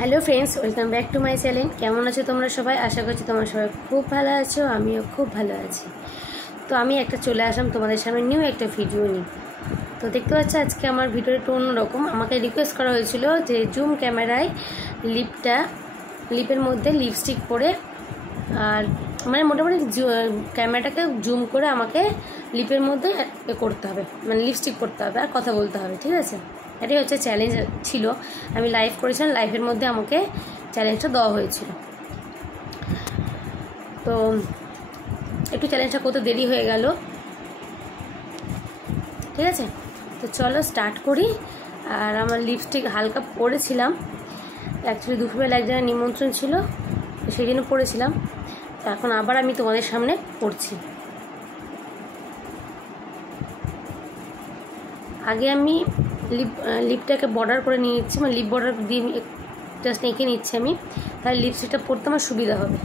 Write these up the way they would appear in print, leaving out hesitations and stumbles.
Hello friends, welcome back to my channel. কেমন আছো তোমরা সবাই? আশা করছি তোমরা সবাই খুব ভালো আছো, আমিও খুব ভালো আছি। তো আমি চলে আসলাম তোমাদের সামনে নিউ একটা ভিডিও নিয়ে। তো দেখতে পাচ্ছ আজকে আমার ভিডিওটা একটু অন্যরকম। আমাকে রিকোয়েস্ট করা হয়েছিল যে জুম ক্যামেরায় লিপের মধ্যে লিপস্টিক পরে, আর মানে মোটামুটি ক্যামেরাটাকে জুম করে আমাকে লিপের মধ্যে করতে হবে, মানে লিপস্টিক করতে হবে আর কথা বলতে হবে, ঠিক আছে? এটাই হচ্ছে চ্যালেঞ্জ ছিল। আমি লাইভ করেছিলাম, লাইভের মধ্যে আমাকে চ্যালেঞ্জটা দেওয়া হয়েছিল। তো একটু চ্যালেঞ্জটা করতে দেরি হয়ে গেল, ঠিক আছে? তো চলো স্টার্ট করি। আর আমার লিপস্টিক হালকা পরেছিলাম, অ্যাকচুয়ালি দুপুরবেলা এক জায়গায় নিমন্ত্রণ ছিল, সেই জন্য পরেছিলাম। তো এখন আবার আমি তোমাদের সামনে পড়ছি। আগে আমি লিপটাকে বর্ডার করে নিয়ে নিচ্ছি, মানে লিপ বর্ডার দিয়ে জাস্ট এঁকে নিচ্ছি আমি, তাহলে লিপস্টিকটা পরতে আমার সুবিধা হবে।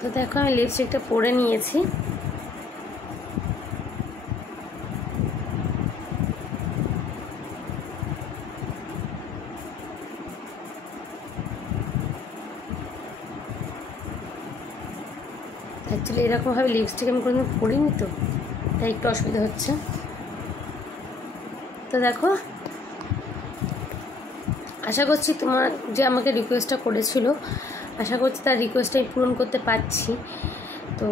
তো দেখো আমি লিপস্টিকটা পরে নিয়েছি। অ্যাকচুয়ালি এরকমভাবে লিপস্টিক আমি কোনোদিন পরিনি, তো তাই একটু অসুবিধা হচ্ছে। তো দেখো, আশা করছি তোমার যে আমাকে রিকোয়েস্টটা করেছিল, আশা করছি তার রিকোয়েস্টটা আমি পূরণ করতে পারছি। তো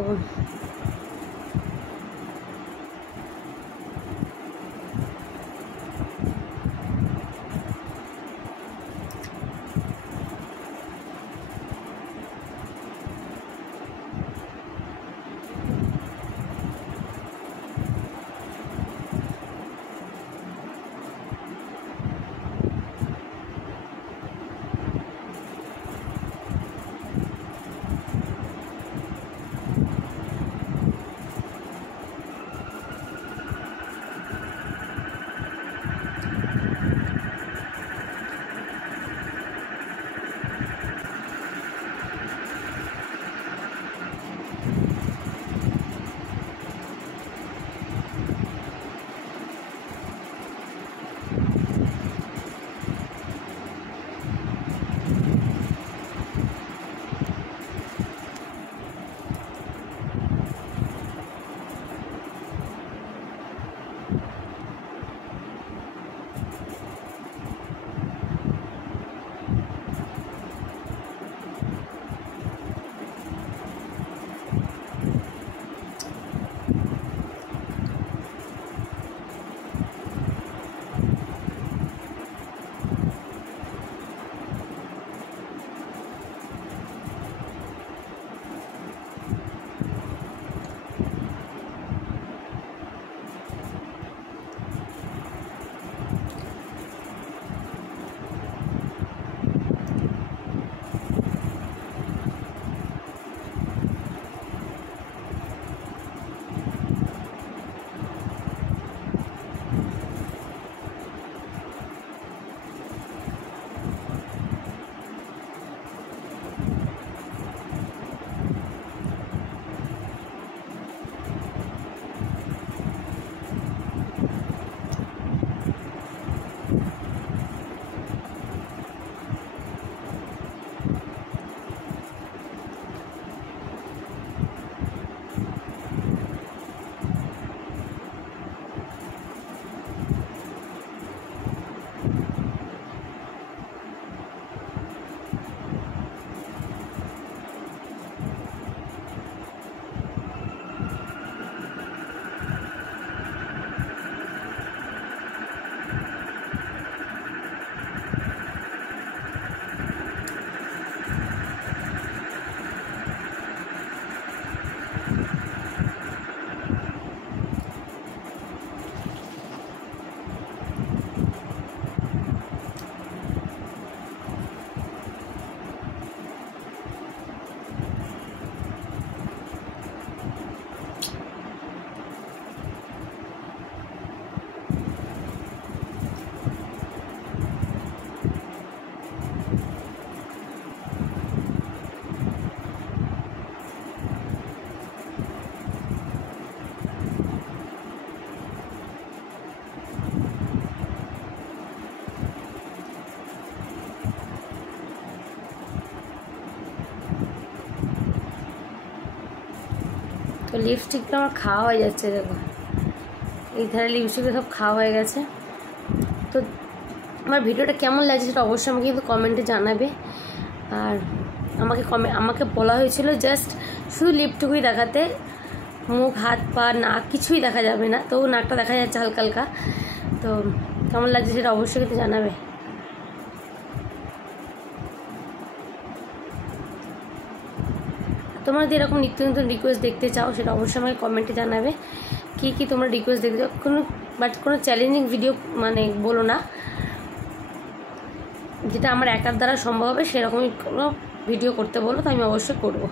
তো লিপস্টিকটা আমার খাওয়া হয়ে যাচ্ছে, দেখো এই ধারে লিপস্টিকটা সব খাওয়া হয়ে গেছে। তো আমার ভিডিওটা কেমন লাগছে সেটা অবশ্যই আমাকে কিন্তু কমেন্টে জানাবে। আর আমাকে বলা হয়েছিল জাস্ট শুধু লিপটুকুই দেখাতে, মুখ হাত পা নাক কিছুই দেখা যাবে না, তো নাকটা দেখা যাচ্ছে হালকা হালকা। তো কেমন লাগছে সেটা অবশ্যই কিন্তু জানাবে। তোমরা যদি এরকম নিত্য নতুন রিকোয়েস্ট দেখতে চাও সেটা অবশ্যই আমাকে কমেন্টে জানাবে, কি তোমরা রিকোয়েস্ট দেখতে চাও। কোনো চ্যালেঞ্জিং ভিডিও মানে বলো না, যেটা আমার একার দ্বারা সম্ভব হবে সেরকমই কোনো ভিডিও করতে বলো, তো আমি অবশ্যই করবো।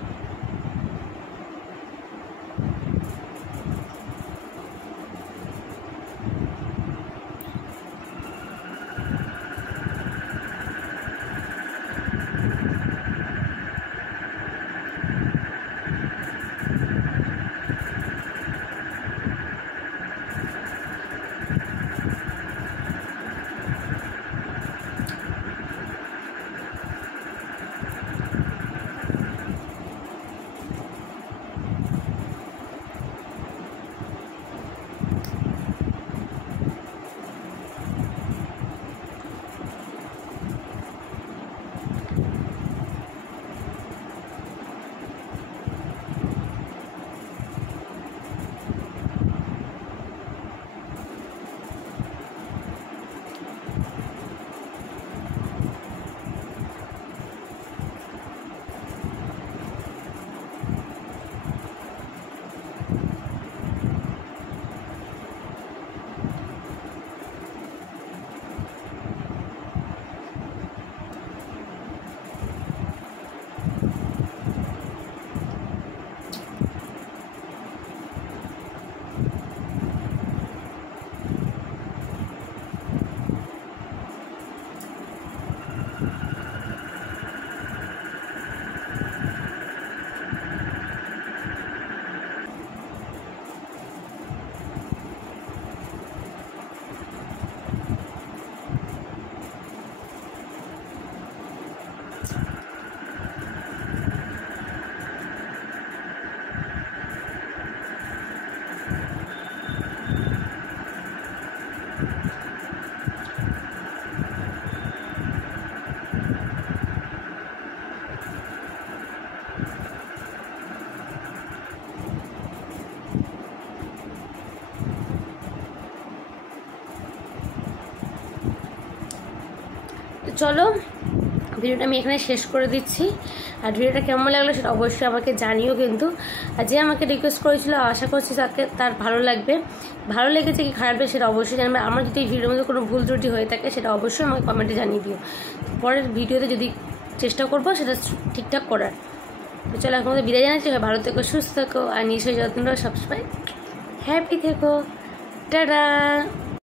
চলো ভিডিওটা আমি এখানে শেষ করে দিচ্ছি। আর ভিডিওটা কেমন লাগলো সেটা অবশ্যই আমাকে জানিও কিন্তু। আর যে আমাকে রিকোয়েস্ট করেছিল আশা করছি তার ভালো লাগবে। ভালো লেগেছে কি খারাপ লাগবে সেটা অবশ্যই জানবে। আমার যদি এই ভিডিওর মধ্যে কোনো ভুল ত্রুটি হয়ে থাকে সেটা অবশ্যই আমাকে কমেন্টে জানিয়ে দিও। পরের ভিডিওতে যদি চেষ্টা করবো সেটা ঠিকঠাক করার। তো চলো এখন মধ্যে বিদায় জানাচ্ছি। ভালো থেকো, সুস্থ থেকো, আর নিজের যত্নটা সবসময় হ্যাপি থেকো। টাটা।